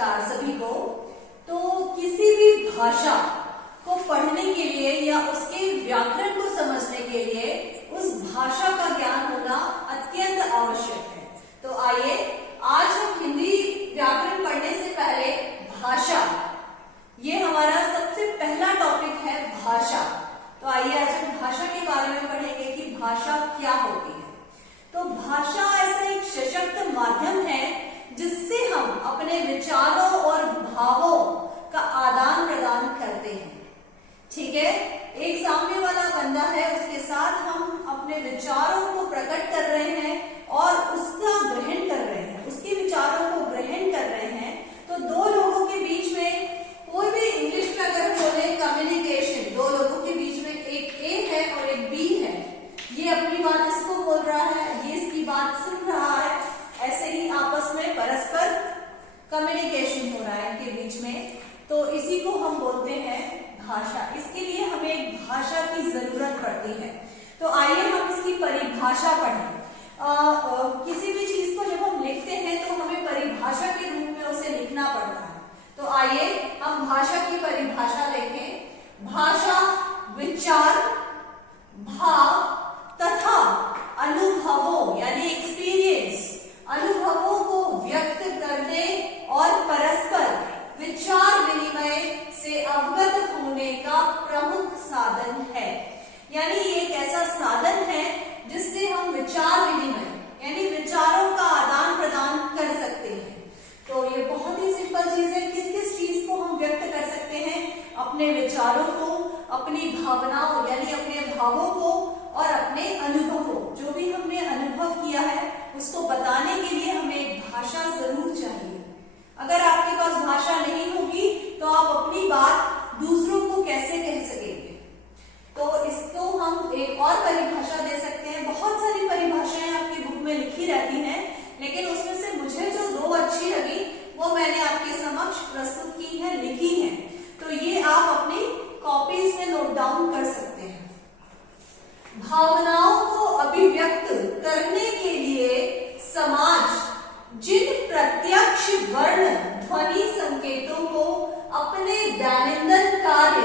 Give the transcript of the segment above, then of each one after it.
नमस्कार सभी को। तो किसी भी भाषा को पढ़ने के लिए या उसके व्याकरण को समझने के लिए उस भाषा का ज्ञान होना अत्यंत आवश्यक है। तो आइए आज हम हिंदी व्याकरण पढ़ने से पहले भाषा, ये हमारा सबसे पहला टॉपिक है भाषा। तो आइए आज हम भाषा के बारे में पढ़ेंगे कि भाषा क्या होती है। तो भाषा ऐसा एक सशक्त माध्यम है जिससे हम अपने विचारों और भावों का आदान प्रदान करते हैं। ठीक है, एक सामने वाला बंदा है, उसके साथ हम अपने विचारों को प्रकट कर रहे हैं और उसका ग्रहण कर रहे हैं, उसके विचारों को ग्रहण कर रहे हैं। तो दो लोगों के बीच में, कोई भी इंग्लिश में अगर बोले कम्युनिकेशन, दो लोगों के बीच में एक ए है और एक बी है, ये अपनी बात इसको बोल रहा है, ये इसकी बात सुन रहा है, ऐसे ही आपस में परस्पर कम्युनिकेशन हो रहा है इनके बीच में। तो इसी को हम बोलते हैं भाषा। इसके लिए हमें एक भाषा की जरूरत पड़ती है। तो आइए हम इसकी परिभाषा पढ़ें। किसी भी चीज को जब हम लिखते हैं तो हमें परिभाषा के रूप में उसे लिखना पड़ता है। तो आइए हम भाषा की परिभाषा लिखें। भाषा विचार, भाव तथा अनुभवों यानी एक्सपीरियंस, अनुभवों को व्यक्त करने और परस्पर विचार विनिमय से अवगत होने का प्रमुख साधन है। यानी ये एक ऐसा साधन है जिससे हम विचार विनिमय यानी विचारों का आदान प्रदान कर सकते हैं। तो ये बहुत ही सिंपल चीज है। किस किस चीज को हम व्यक्त कर सकते हैं? अपने विचारों को, अपनी भावनाओं यानी अपने भावों को और अपने अनुभवों, जो भी हमने अनुभव किया है उसको बताने के लिए हमें एक भाषा जरूर चाहिए। अगर आपके पास भाषा नहीं होगी तो आप अपनी बात दूसरों को कैसे कह सकेंगे? तो इसको हम एक और परिभाषा दे सकते हैं। बहुत सारी परिभाषाएं आपकी बुक में लिखी रहती हैं, लेकिन उसमें से मुझे जो दो अच्छी लगी वो मैंने आपके समक्ष प्रस्तुत की है, लिखी है। तो ये आप अपनी कॉपीज में नोट डाउन कर सकते हैं। भावनाओं को अभिव्यक्त करने के लिए समाज जिन प्रत्यक्ष वर्ण ध्वनि संकेतों को अपने दैनंदिन कार्य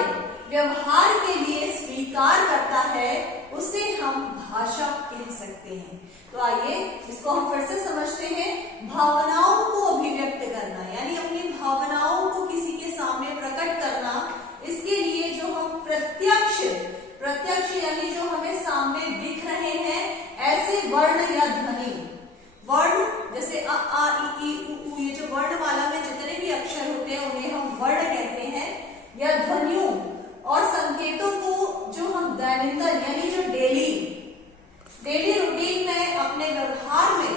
व्यवहार के लिए स्वीकार करता है उसे हम भाषा कह सकते हैं। तो आइए इसको हम फिर से समझते हैं। भावनाओं को अभिव्यक्त करना यानी अपनी भावनाओं को किसी के सामने प्रकट करना, इसके लिए जो हम प्रत्यक्ष यानी जो हमें सामने दिख रहे हैं ऐसे वर्ण या ध्वनि, वर्ण जैसे अ आ इ उ, ये जो वर्णमाला में जितने भी अक्षर होते हैं उन्हें हम वर्ण कहते हैं, या ध्वनियों और संकेतों को जो हम दैनंदिन यानी जो डेली रूटीन में अपने व्यवहार में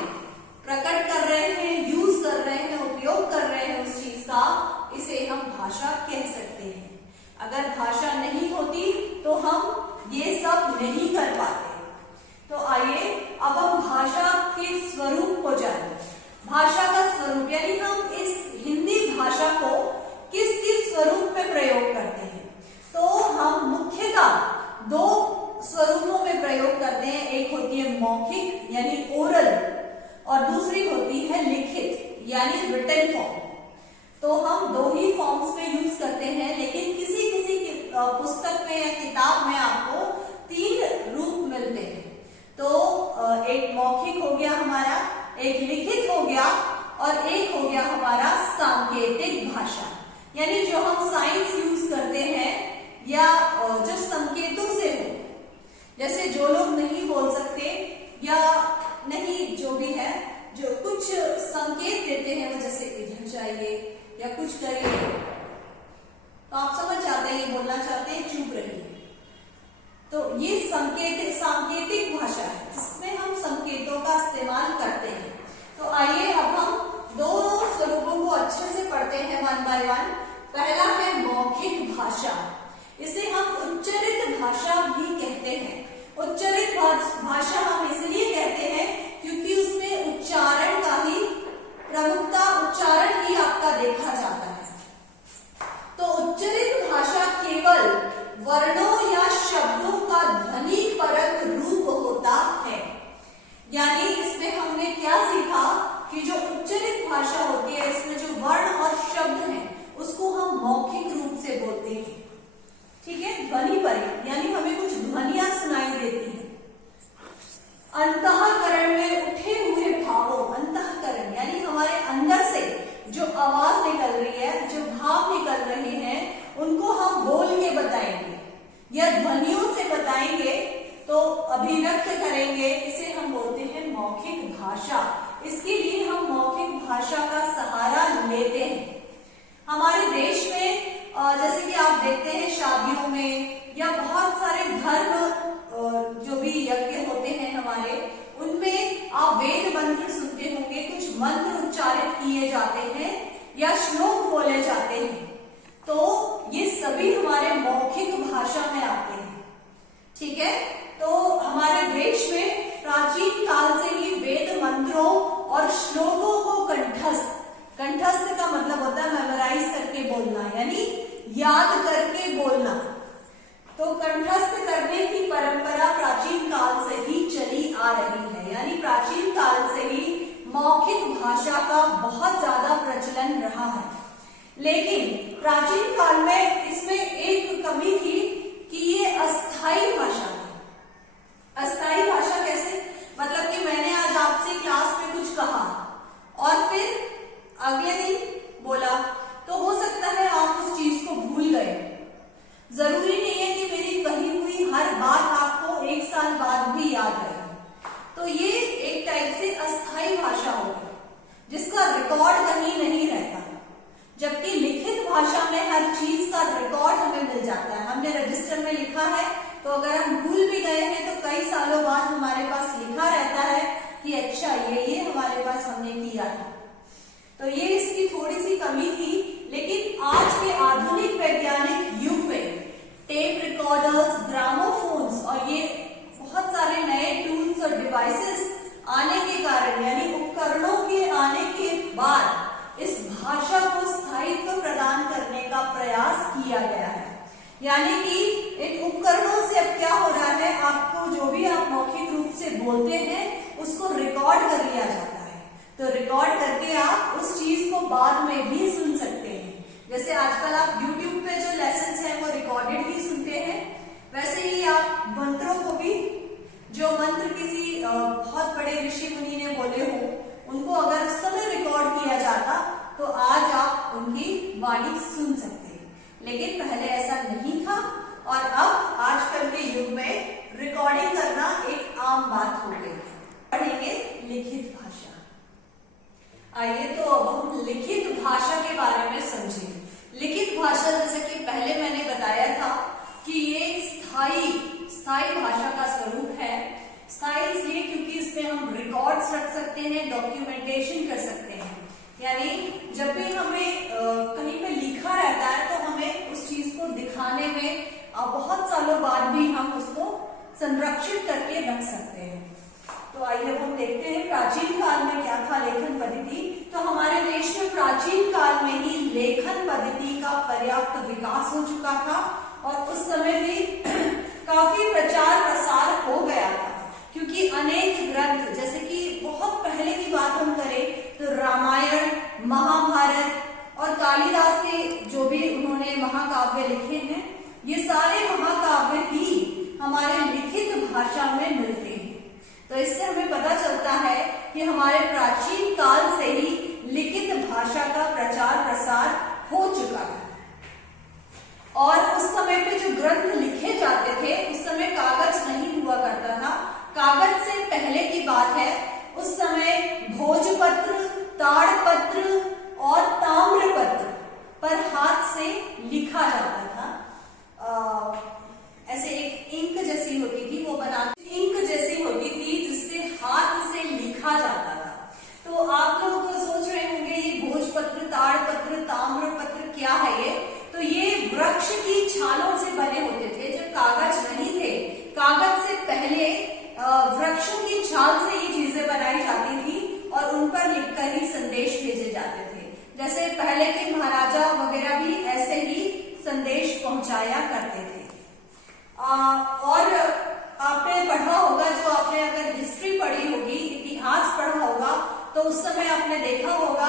प्रकट कर रहे हैं, यूज कर रहे हैं, उपयोग कर रहे हैं उस चीज का, इसे हम भाषा कह सकते हैं। अगर भाषा नहीं होती तो हम ये सब नहीं कर पाते। तो आइए अब हम भाषा के स्वरूप को जानें। भाषा का स्वरूप यानी हम इस हिंदी भाषा को किस किस स्वरूप में प्रयोग करते हैं? तो हम मुख्यतः दो स्वरूपों में प्रयोग करते हैं। एक होती है मौखिक यानी ओरल और दूसरी होती है लिखित यानी रिटन फॉर्म। तो हम दो ही फॉर्म्स में यूज करते हैं, लेकिन किसी पुस्तक में या किताब में आपको तीन रूप मिलते हैं। तो एक मौखिक हो गया हमारा, एक लिखित हो गया और एक हो गया हमारा सांकेतिक भाषा। यानी जो हम साइंस यूज करते हैं या जो संकेतों से हो, जैसे जो लोग नहीं बोल सकते या नहीं जो भी है, जो कुछ संकेत देते हैं वो जैसे इधर जाइए या कुछ करिए, तो आप समझ जाते हैं ये बोलना चाहते हैं चुप रहिए। तो ये सांकेतिक भाषा है जिसमें हम संकेतों का इस्तेमाल करते हैं। तो आइए अब हम दो स्वरूपों को अच्छे से पढ़ते हैं वन बाय वन। पहला है मौखिक भाषा, इसे हम उच्चरित भाषा भी कहते हैं। उच्चरित भाषा हम इसलिए कहते हैं क्योंकि उसमें उच्चारण का ही प्रमुखता, उच्चारण ही आपका देखा जाता है। तो उच्चरित भाषा केवल वर्णों या शब्दों का ध्वनि परक रूप होता है। यानी इसमें हमने क्या सीखा कि जो उच्चरित भाषा होती है इसमें जो वर्ण और जो आवाज निकल रही है, जो भाव निकल रहे हैं, उनको हम बोल के बताएंगे या ध्वनियों से बताएंगे, तो अभिव्यक्त करेंगे। इसे हम बोलते हैं मौखिक भाषा। इसके लिए हम मौखिक भाषा का सहारा लेते हैं। हमारे देश में जैसे कि आप देखते हैं शादियों में या बहुत सारे धर्म जो भी यज्ञ होते हैं हमारे, उनमें आप वेद मंत्र सुनते होंगे, कुछ मंत्र उच्चारित किए जाते हैं या श्लोक बोले जाते हैं, तो ये सभी हमारे मौखिक भाषा में आते हैं। ठीक है, तो हमारे देश में प्राचीन काल से ही वेद मंत्रों और श्लोकों को कंठस्थ का मतलब होता है मेमोराइज करके बोलना, यानी याद करके बोलना। तो कंठस्थ करने की परंपरा प्राचीन काल से ही चली आ रही है, यानी प्राचीन काल से ही मौखिक भाषा का बहुत ज्यादा प्रचलन रहा है। लेकिन प्राचीन काल में इसमें एक कमी थी कि ये अस्थाई भाषा थी। अस्थाई भाषा कैसे? मतलब कि मैंने आज आपसे क्लास में कुछ कहा और फिर अगले दिन बोला, तो हो सकता है आप उस चीज को भूल गए। जरूरी नहीं है कि मेरी कही हुई हर बात आपको 1 साल बाद भी याद रहे। तो ये एक टाइप से अस्थाई भाषा होगी जिसका रिकॉर्ड कहीं नहीं रहता, जबकि लिखित भाषा में हर चीज का रिकॉर्ड हमें मिल जाता है। हमने रजिस्टर में लिखा है, तो अगर हम भूल भी गए हैं तो कई सालों बाद हमारे पास लिखा रहता है कि अच्छा ये हमारे पास हमने किया था। तो ये इसकी थोड़ी सी कमी थी। लेकिन आज के आधुनिक वैज्ञानिक युग में टेप रिकॉर्डर्स, ग्रामोफोन्स और ये बहुत सारे नए टूल्स और डिवाइसेस आने के कारण, यानी उपकरणों के आने के बाद इस भाषा को स्थायित्व प्रदान करने का प्रयास किया गया है। यानी कि इन उपकरणों से अब क्या हो रहा है, आपको जो भी आप मौखिक रूप से बोलते हैं उसको रिकॉर्ड कर लिया जाता है। तो रिकॉर्ड करके आप उस चीज को बाद में भी सुन सकते हैं। जैसे आजकल आप YouTube पे जो लेसन्स हैं वो रिकॉर्डेड ही सुनते हैं, वैसे ही आप मंत्रों को भी, जो मंत्र किसी बहुत बड़े ऋषि मुनि ने बोले हो, उनको अगर उस समय रिकॉर्ड किया जाता तो आज आप उनकी वाणी सुन सकते हैं। लेकिन पहले ऐसा नहीं था और अब आजकल के युग में रिकॉर्डिंग करना एक आम बात हो गई है। पढ़ेंगे लिखित भाषा। आइए तो अब हम लिखित भाषा के बारे में समझेंगे। लिखित भाषा, जैसे कि पहले मैंने बताया था कि ये स्थायी भाषा का स्वरूप है। स्थायी इसलिए क्योंकि इसमें हम रिकॉर्ड्स रख सकते हैं, डॉक्यूमेंटेशन कर सकते हैं। यानी जब भी हमें कहीं पे लिखा रहता है तो हमें उस चीज को दिखाने में बहुत सालों बाद भी हम उसको संरक्षित करके रख सकते हैं। तो आइए हम देखते हैं प्राचीन काल में क्या था लेखन पद्धति। तो हमारे देश में प्राचीन काल में ही लेखन पद्धति का पर्याप्त विकास हो चुका था और उस समय भी काफी प्रचार प्रसार हो गया था, क्योंकि अनेक ग्रंथ, जैसे कि बहुत पहले की बात हम करें तो रामायण, महाभारत और कालिदास के जो भी उन्होंने महाकाव्य लिखे हैं, ये सारे महाकाव्य भी हमारे लिखित भाषा में मिलते हैं। तो इससे हमें पता चलता है कि हमारे प्राचीन काल से ही लिखित भाषा का प्रचार प्रसार हो चुका है। और उस समय पे जो ग्रंथ लिखे जाते थे उस समय कागज नहीं हुआ करता था। कागज से पहले की बात है, उस समय भोजपत्र, ताड़पत्र और ताम्रपत्र पर हाथ से लिखा जाता था। ऐसे एक इंक जैसी होती थी, वो इंक जैसी होती थी जिससे हाथ से लिखा जाता था। तो आप लोग तो सोच रहे होंगे ये भोजपत्र, ताड़पत्र, ताम्रपत्र क्या है ये? तो ये वृक्ष की छालों से बने होते थे, जब कागज नहीं थे। कागज से पहले वृक्षों की छाल से ये चीजें बनाई जाती थी और उन पर लिखकर ही संदेश भेजे जाते थे। जैसे पहले के महाराजा वगैरह भी ऐसे ही संदेश पहुंचाया करते थे। और आपने पढ़ा होगा, जो आपने अगर हिस्ट्री पढ़ी होगी, इतिहास पढ़ा होगा, तो उस समय आपने देखा होगा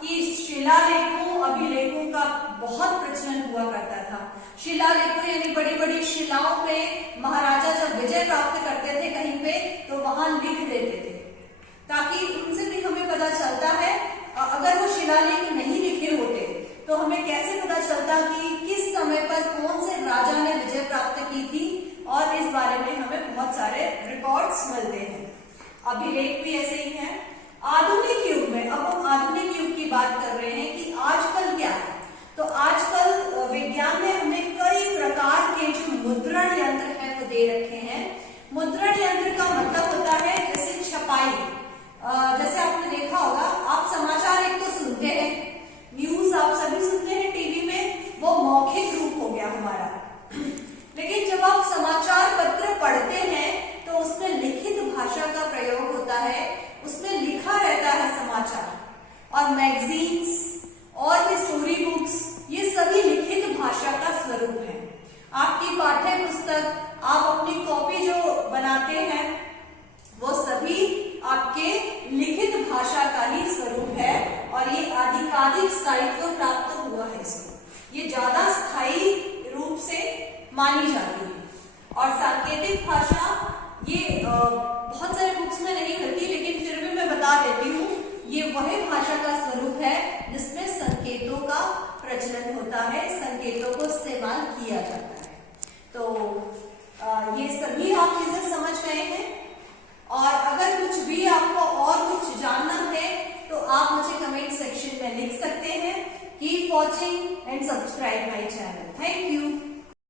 कि शिलालेखों, अभिलेखों का बहुत प्रचलन हुआ करता था। शिलालेखों यानी बड़ी बड़ी शिलाओं पे महाराजा जब विजय प्राप्त करते थे कहीं पे, तो वहां लिख देते थे, ताकि उनसे भी हमें पता चलता है। अगर वो शिलालेख नहीं चलता कि किस समय पर कौन से राजा ने विजय प्राप्त की थी, और इस बारे में हमें बहुत सारे रिकॉर्ड्स मिलते हैं। अभिलेख भी ऐसे ही है। आधुनिक युग में, अब हम आधुनिक युग की बात कर रहे हैं कि आजकल क्या है, तो आजकल विज्ञान ने हमें कई प्रकार के जो मुद्रण यंत्र है वो दे रखे हैं। मुद्रण यंत्र का मतलब होता है जैसे छपाई, जैसे आपने देखा होगा, आप समाचार एक तो सुनते हैं, न्यूज आप सभी सुनते हैं टीवी में, वो मौखिक रूप हो गया हमारा। लेकिन जब आप समाचार पत्र पढ़ते हैं तो उसमें लिखित भाषा का प्रयोग होता है, उसमें लिखा रहता है समाचार, और मैगजीन्स और भी स्टोरी बुक्स, ये सभी लिखित भाषा का स्वरूप है। आपकी पाठ्य पुस्तक, आप अपनी कॉपी जो बनाते हैं, वो सभी आपके लिखित भाषा का ही स्वरूप है, और ये अधिकाधिक स्थायित्व प्राप्त हुआ है इसको, ये ज्यादा स्थायी रूप से मानी जाती है। और सांकेतिक भाषा ये बहुत सारे बुक्स में नहीं मिलती, लेकिन फिर भी मैं बता देती हूँ, ये वही भाषा का स्वरूप है जिसमें संकेतों का प्रचलन होता है, संकेतों को इस्तेमाल किया जाता है। तो ये सभी आप चीजें समझ गए हैं, और अगर कुछ भी आपको और कुछ जानना है तो आप मुझे कमेंट सेक्शन में लिख सकते हैं। Keep watching and subscribe my channel. Thank you.